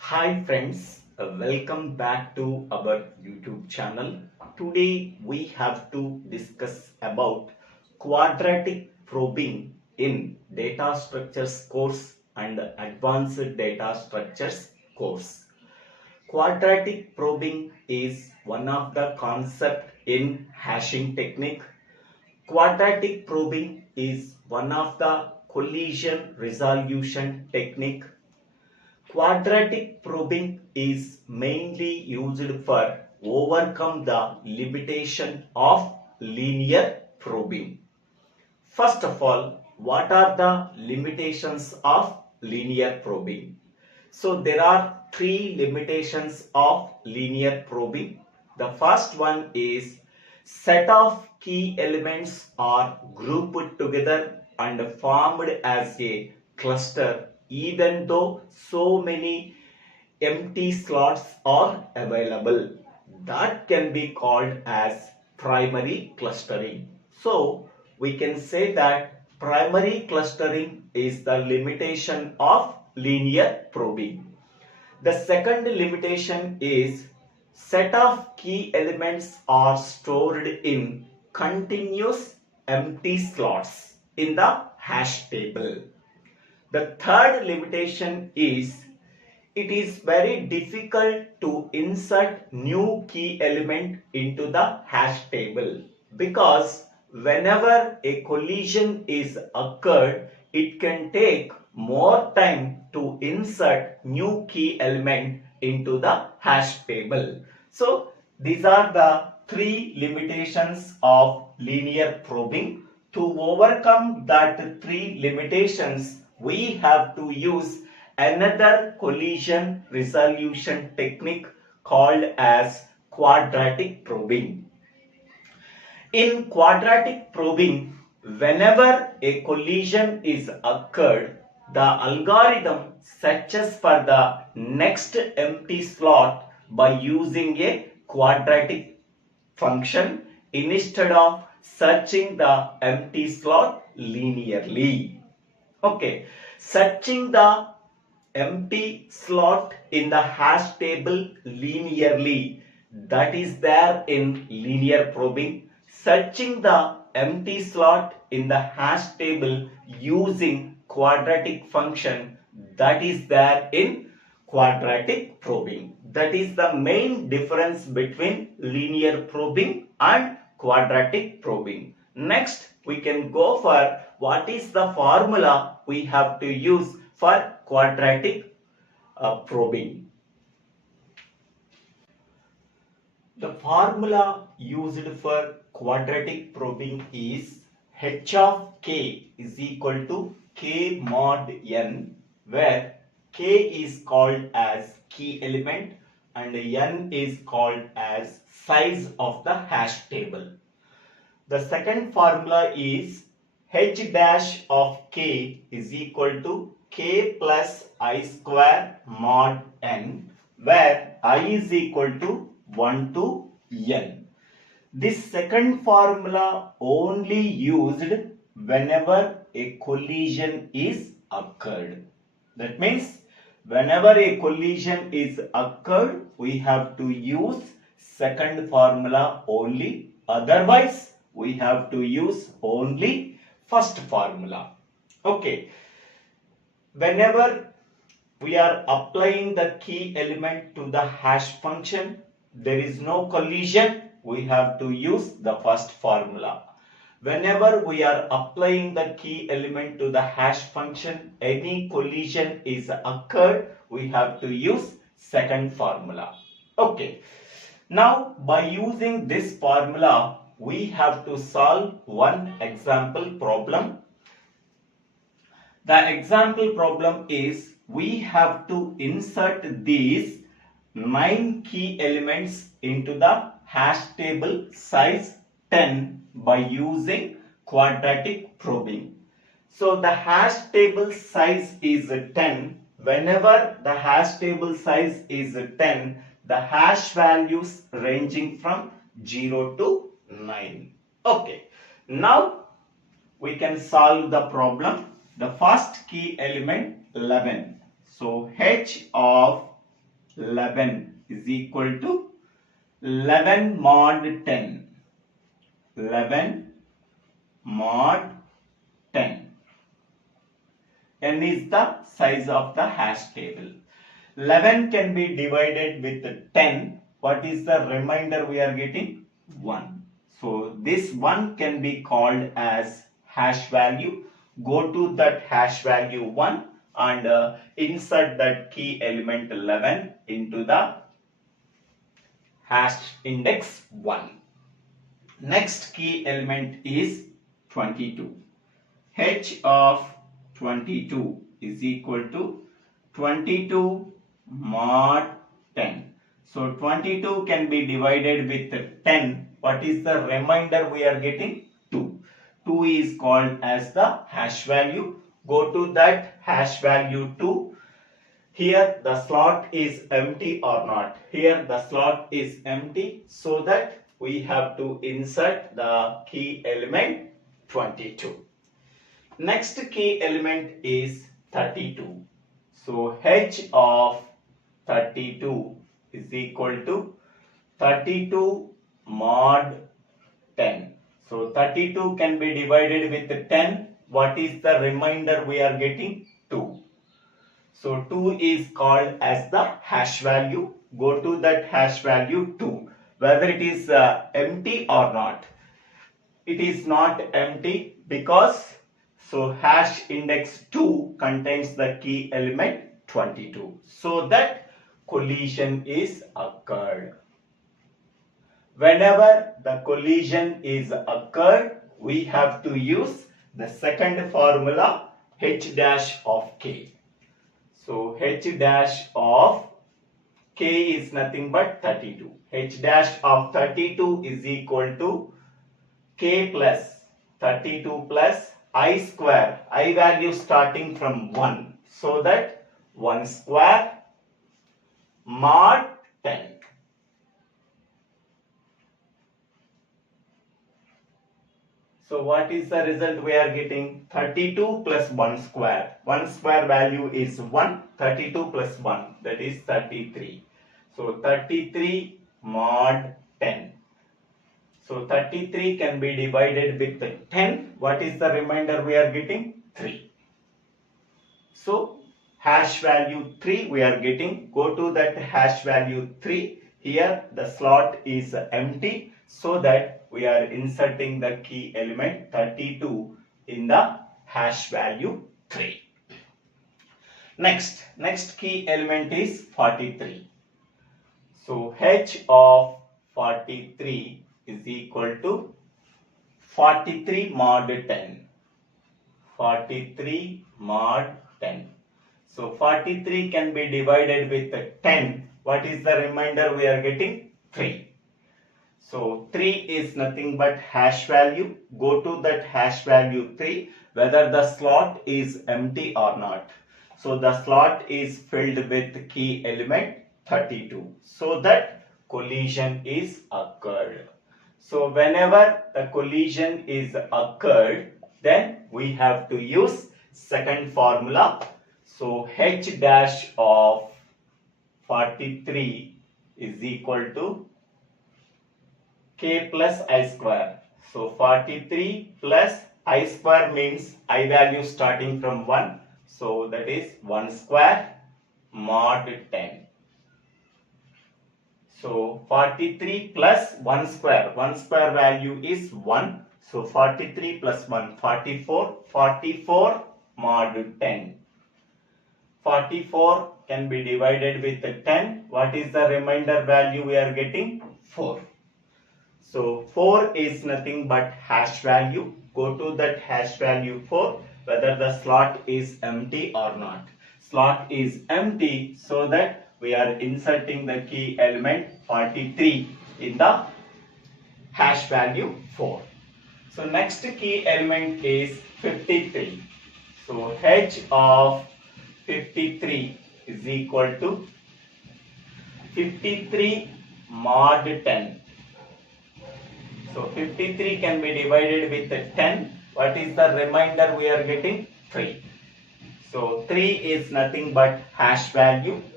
Hi friends, welcome back to our YouTube channel. Today we have to discuss about quadratic probing in data structures course and advanced data structures course. Quadratic probing is one of the concept in hashing technique. Quadratic probing is one of the collision resolution technique. Quadratic probing is mainly used for overcome the limitation of linear probing. First of all, what are the limitations of linear probing? So there are three limitations of linear probing. The first one is set of key elements are grouped together and formed as a cluster even though so many empty slots are available. That can be called as primary clustering. So we can say that primary clustering is the limitation of linear probing. The second limitation is set of key elements are stored in continuous empty slots in the hash table. The third limitation is it is very difficult to insert new key element into the hash table because whenever a collision is occurred, it can take more time to insert new key element into the hash table. So these are the three limitations of linear probing. To overcome that three limitations, we have to use another collision resolution technique called as quadratic probing. In quadratic probing, whenever a collision is occurred, the algorithm searches for the next empty slot by using a quadratic function instead of searching the empty slot linearly. Okay, searching the empty slot in the hash table linearly, that is there in linear probing. Searching the empty slot in the hash table using quadratic function, that is there in quadratic probing. That is the main difference between linear probing and quadratic probing. Next, we can go for what is the formula we have to use for quadratic probing. The formula used for quadratic probing is h of k is equal to k mod n, where k is called as key element and n is called as size of the hash table. The second formula is h dash of k is equal to k plus I square mod n, where I is equal to 1 to n. This second formula only used whenever a collision is occurred. That means whenever a collision is occurred, we have to use second formula only. Otherwise, we have to use only first formula. Okay. Whenever we are applying the key element to the hash function, there is no collision, we have to use the first formula. Whenever we are applying the key element to the hash function, any collision is occurred, we have to use second formula. Okay. Now, by using this formula, we have to solve one example problem. The example problem is we have to insert these 9 key elements into the hash table size 10 by using quadratic probing. So the hash table size is 10. Whenever the hash table size is 10, the hash values ranging from 0 to 9. Okay. Now we can solve the problem. The first key element 11. So h of 11 is equal to 11 mod 10. 11 mod 10. N is the size of the hash table. 11 can be divided with 10. What is the remainder we are getting? 1. So this 1 can be called as hash value. Go to that hash value 1 and insert that key element 11 into the hash index 1. Next key element is 22. H of 22 is equal to 22 mod 10. So 22 can be divided with 10. What is the remainder we are getting? 2. 2 is called as the hash value. Go to that hash value 2. Here the slot is empty or not? Here the slot is empty, so that we have to insert the key element 22. Next key element is 32. So H of 32 is equal to 32 mod 10. So 32 can be divided with 10. What is the remainder we are getting? 2. So 2 is called as the hash value. Go to that hash value 2. Whether it is empty or not. It is not empty because hash index 2 contains the key element 22. So that collision is occurred. Whenever the collision is occurred, we have to use the second formula, H dash of K. So H dash of K is nothing but 32. H dash of 32 is equal to K plus 32 plus I square. I value starting from 1. So that 1 square mod 10. So what is the result we are getting? 32 plus 1 square. 1 square value is 1. 32 plus 1, that is 33. So 33 mod 10. So 33 can be divided with 10. What is the remainder we are getting? 3. So hash value 3 we are getting. Go to that hash value 3. Here the slot is empty, so that we are inserting the key element 32 in the hash value 3. Next key element is 43. So H of 43 is equal to 43 mod 10. 43 mod 10. So 43 can be divided with 10. What is the remainder we are getting? 3. So 3 is nothing but hash value. Go to that hash value 3, whether the slot is empty or not. So the slot is filled with key element 32. So that collision is occurred. So whenever the collision is occurred, then we have to use second formula. So H dash of 43 is equal to K plus I square. So 43 plus I square means I value starting from 1. So that is 1 square mod 10. So 43 plus 1 square. 1 square value is 1. So 43 plus 1, 44. 44 mod 10. 44 can be divided with 10. What is the remainder value we are getting? 4. So 4 is nothing but hash value. Go to that hash value 4, whether the slot is empty or not. Slot is empty, so that we are inserting the key element 43 in the hash value 4. So next key element is 53. So H of 53 is equal to 53 mod 10. So 53 can be divided with 10. What is the remainder we are getting? 3. So 3 is nothing but hash value.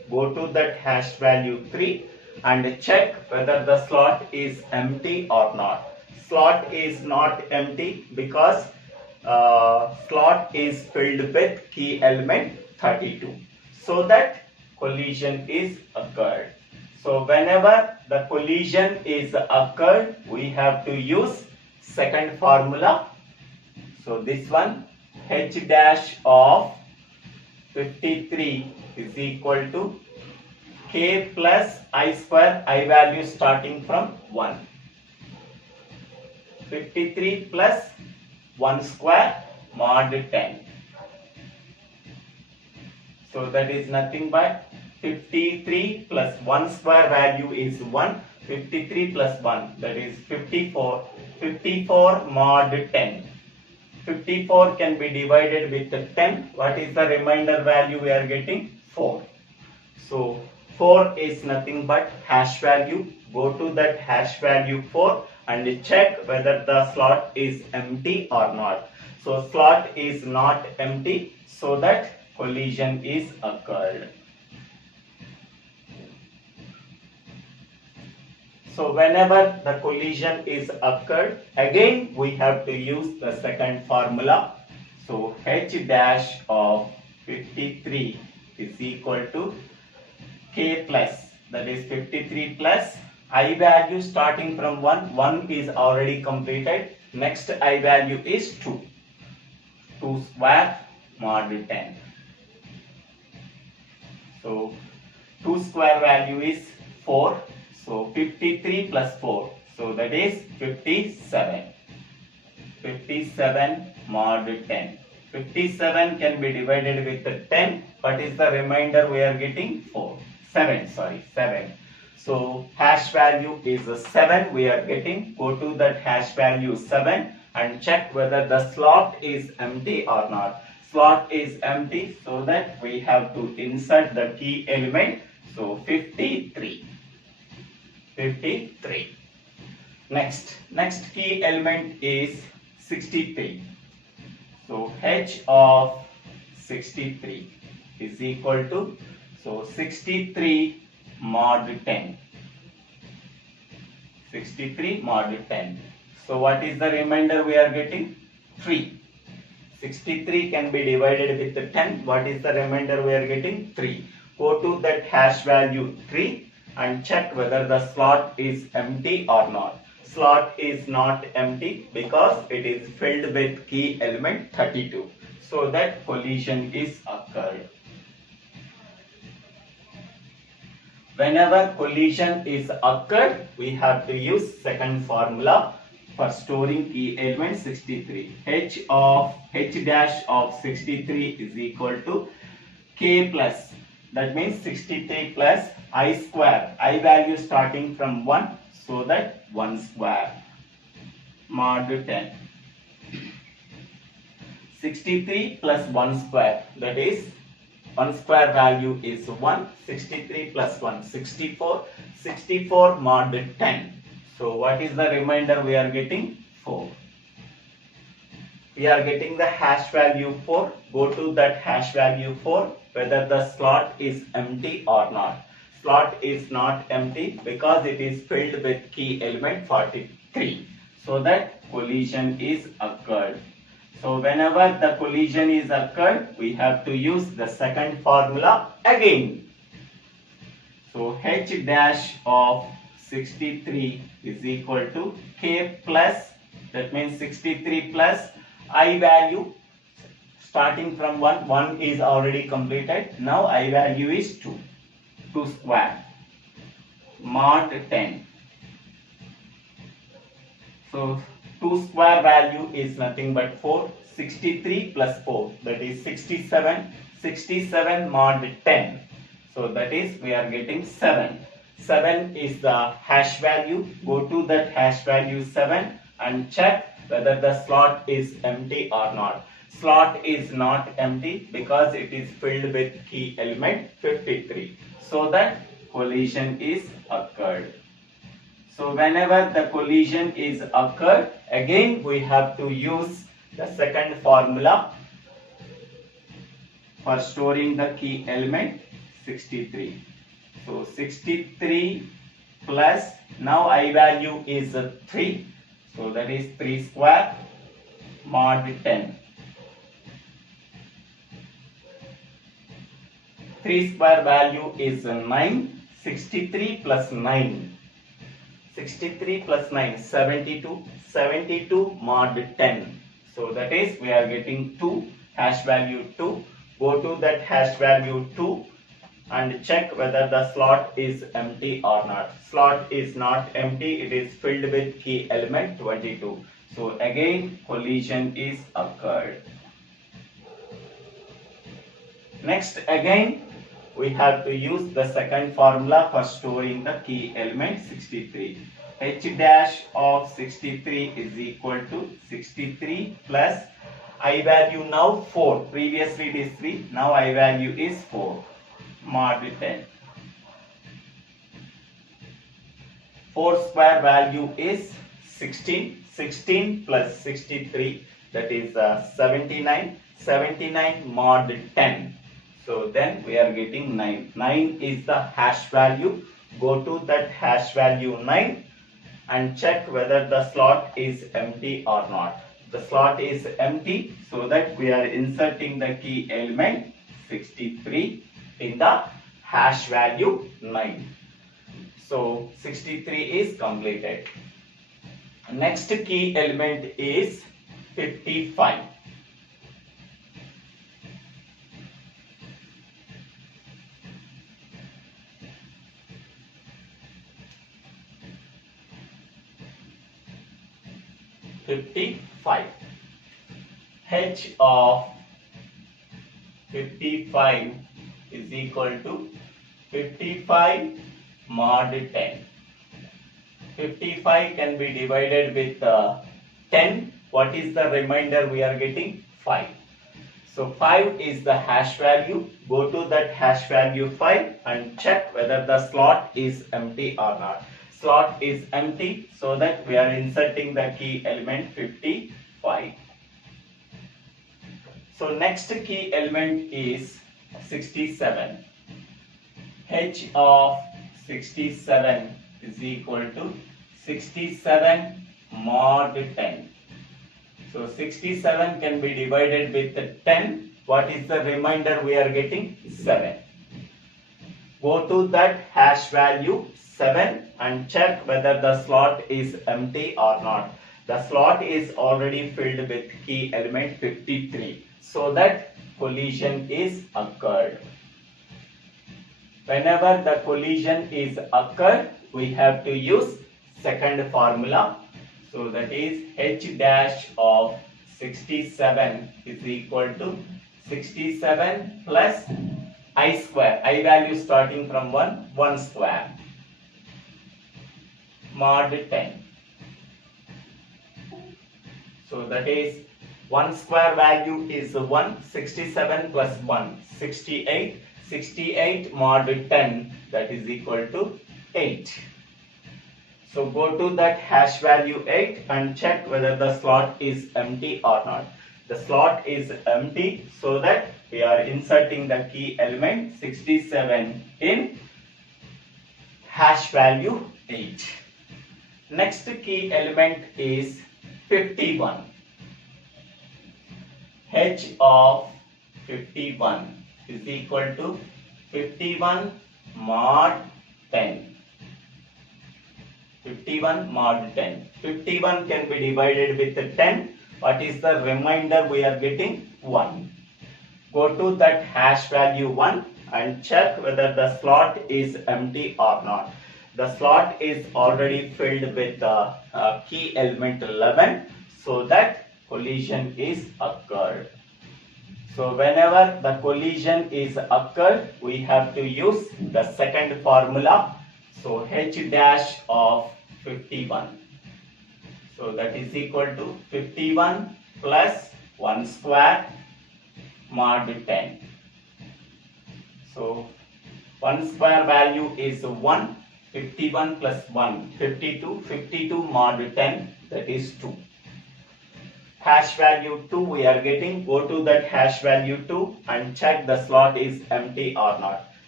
go to that hash value 3 and check whether the slot is empty or not. Slot is not empty because slot is filled with key element 32. So that collision is occurred. So whenever the collision is occurred, we have to use second formula. So this one, h dash of 53 is equal to k plus I square, I value starting from 1. 53 plus 1 square mod 10. So that is nothing but 53 plus 1 square value is 1. 53 plus 1, that is 54. 54 mod 10. 54 can be divided with 10. What is the remainder value we are getting? 4. So 4 is nothing but hash value. Go to that hash value 4 and check whether the slot is empty or not. So slot is not empty, so that collision is occurred. So whenever the collision is occurred, again we have to use the second formula. So h dash of 53 is equal to k plus, that is 53 plus I value starting from 1. 1 is already completed. Next I value is 2. 2 square mod 10. So 2 square value is 4. So 53 plus 4. So that is 57. 57 mod 10. 57 can be divided with 10. What is the remainder we are getting? 4. 7. Sorry, 7. So hash value is 7 we are getting. Go to that hash value 7 and check whether the slot is empty or not. Slot is empty, so that we have to insert the key element. So 53. 53. Next key element is 63. So h of 63 is equal to, so 63 mod 10. 63 mod 10. So what is the remainder we are getting? 3. 63 can be divided with 10. What is the remainder we are getting? 3. Go to that hash value 3 and check whether the slot is empty or not. Slot is not empty because it is filled with key element 32. So that collision is occurred. Whenever collision is occurred, we have to use second formula for storing key element 63. h dash of 63 is equal to k plus, that means 63 plus I square, I value starting from 1, so that 1 square mod 10. 63 plus 1 square, that is 1 square value is 1. 63 plus 1, 64. 64 mod 10. So what is the remainder we are getting? 4. We are getting the hash value 4. Go to that hash value 4 whether the slot is empty or not. Slot is not empty because it is filled with key element 43. So that collision is occurred. So whenever the collision is occurred, we have to use the second formula again. So h dash of 63 is equal to k plus, that means 63 plus I value starting from 1. 1 is already completed. Now I value is 2. 2 square mod 10. So 2 square value is nothing but 4. 63 plus 4, that is 67. 67 mod 10. So that is we are getting 7. 7 is the hash value. Go to that hash value 7 and check whether the slot is empty or not. Slot is not empty because it is filled with key element 53. So that collision is occurred. So whenever the collision is occurred, again we have to use the second formula for storing the key element 63. So 63 plus, now I value is 3. So that is 3 square mod 10. 3 square value is 9. 63 plus 9. 63 plus 9, 72. 72 mod 10. So that is, we are getting 2, hash value 2. Go to that hash value 2 and check whether the slot is empty or not. Slot is not empty, it is filled with key element 22. So again, collision is occurred. Next, again, we have to use the second formula for storing the key element 63. H dash of 63 is equal to 63 plus I value now 4. Previously it is 3. Now I value is 4 mod 10. 4 square value is 16. 16 plus 63, that is 79. 79 mod 10. So then we are getting 9. 9 is the hash value. Go to that hash value 9 and check whether the slot is empty or not. The slot is empty, so that we are inserting the key element 63 in the hash value 9. So 63 is completed. Next key element is 55. H of 55 is equal to 55 mod 10. 55 can be divided with 10. What is the remainder we are getting? 5. So 5 is the hash value. Go to that hash value 5 and check whether the slot is empty or not. Slot is empty, so that we are inserting the key element 55. So next key element is 67. H of 67 is equal to 67 mod 10. So 67 can be divided with 10. What is the remainder we are getting? 7. Go to that hash value 7 and check whether the slot is empty or not. The slot is already filled with key element 53. So that collision is occurred. Whenever the collision is occurred, we have to use second formula. So that is H dash of 67 is equal to 67 plus I square. I value starting from 1 square mod 10. So that is 1 square value is 1. 67 plus 1, 68. 68 mod 10, that is equal to 8. So go to that hash value 8 and check whether the slot is empty or not. The slot is empty, so that we are inserting the key element 67 in hash value 8. Next key element is 51. H of 51 is equal to 51 mod 10. 51 mod 10. 51 can be divided with 10. What is the remainder we are getting? 1. Go to that hash value 1 and check whether the slot is empty or not. The slot is already filled with key element 11, so that collision is occurred. So whenever the collision is occurred, we have to use the second formula. So H dash of 51. So that is equal to 51 plus 1 square mod 10. So 1 square value is 1. 51 plus 1, 52. 52 mod 10, that is 2. Hash value 2 we are getting. Go to that hash value 2 and check the slot is empty or not.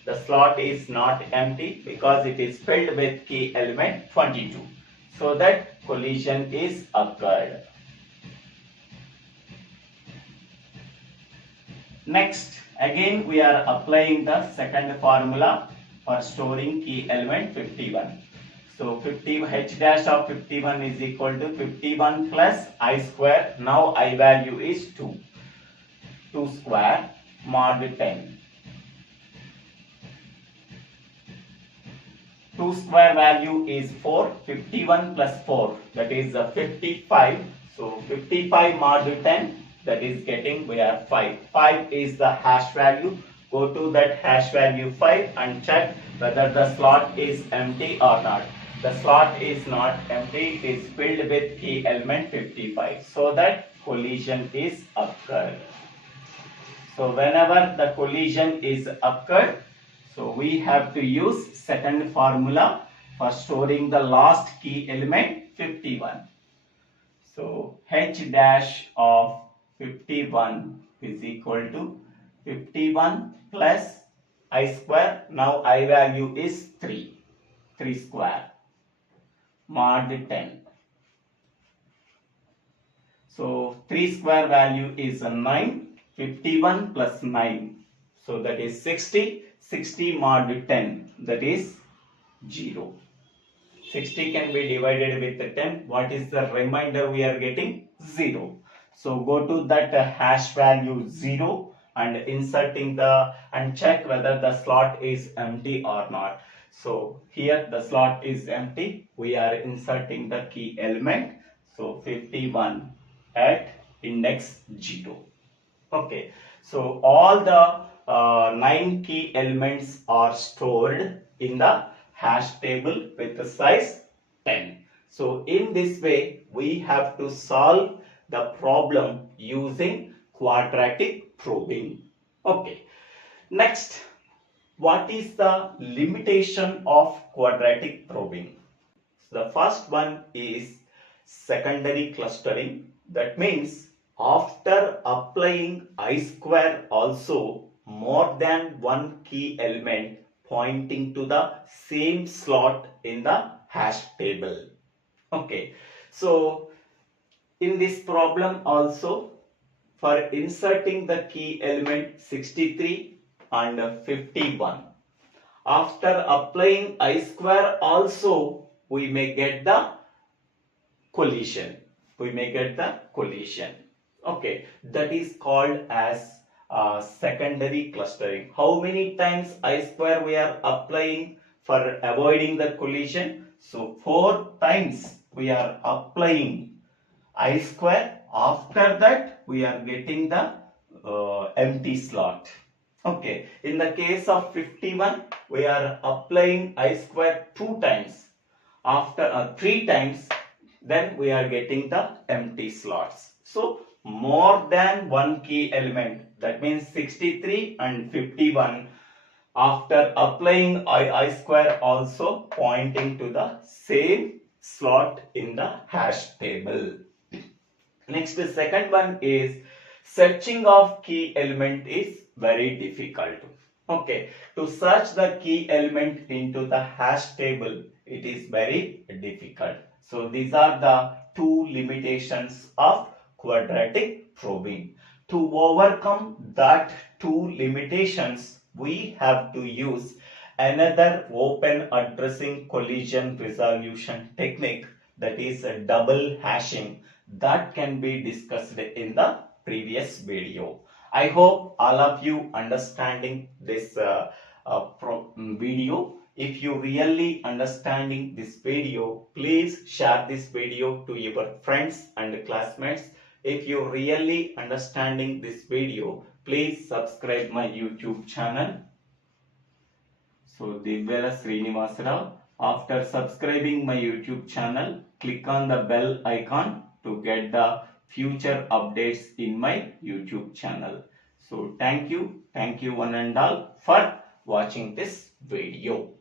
the slot is not empty because it is filled with key element 22. So that collision is occurred. Next, again we are applying the second formula for storing key element 51. So 50 h dash of 51 is equal to 51 plus I square. Now I value is 2. 2 square mod 10. 2 square value is 4. 51 plus 4, that is 55. So 55 mod 10, that is getting, we are 5. 5 is the hash value. Go to that hash value 5 and check whether the slot is empty or not. The slot is not empty, it is filled with key element 55. So that collision is occurred. So whenever the collision is occurred, so we have to use second formula for storing the last key element 51. So h dash of 51 is equal to 51 plus I square. Now I value is 3. 3 square mod 10. So 3 square value is 9. 51 plus 9. So that is 60. 60 mod 10, that is 0. 60 can be divided with 10. What is the remainder we are getting? 0. So go to that hash value 0 and inserting and check whether the slot is empty or not. So here the slot is empty. We are inserting the key element. So 51 at index 0. Okay. So all the 9 key elements are stored in the hash table with the size 10. So in this way we have to solve the problem using quadratic probing. Okay. Next, what is the limitation of quadratic probing? So the first one is secondary clustering. That means after applying I square also more than one key element pointing to the same slot in the hash table. Okay. So in this problem also, for inserting the key element 63 and 51, after applying I square also we may get the collision. Okay, that is called as secondary clustering. How many times I square we are applying for avoiding the collision? So 4 times we are applying I square. After that we are getting the empty slot. Okay, in the case of 51 we are applying I square 2 times. After 3 times, then we are getting the empty slots. So more than one key element, that means 63 and 51, after applying I square also pointing to the same slot in the hash table. Next, the second one is searching of key element is very difficult. Okay, to search the key element into the hash table, it is very difficult. So these are the 2 limitations of quadratic probing. To overcome that 2 limitations, we have to use another open addressing collision resolution technique, that is a double hashing, that can be discussed in the previous video. I hope all of you understanding this video. If you really understanding this video, please share this video to your friends and classmates. If you really understanding this video, please subscribe my YouTube channel. So Divvela Srinivasa. After subscribing my YouTube channel, click on the bell icon to get the future updates in my YouTube channel. So thank you one and all for watching this video.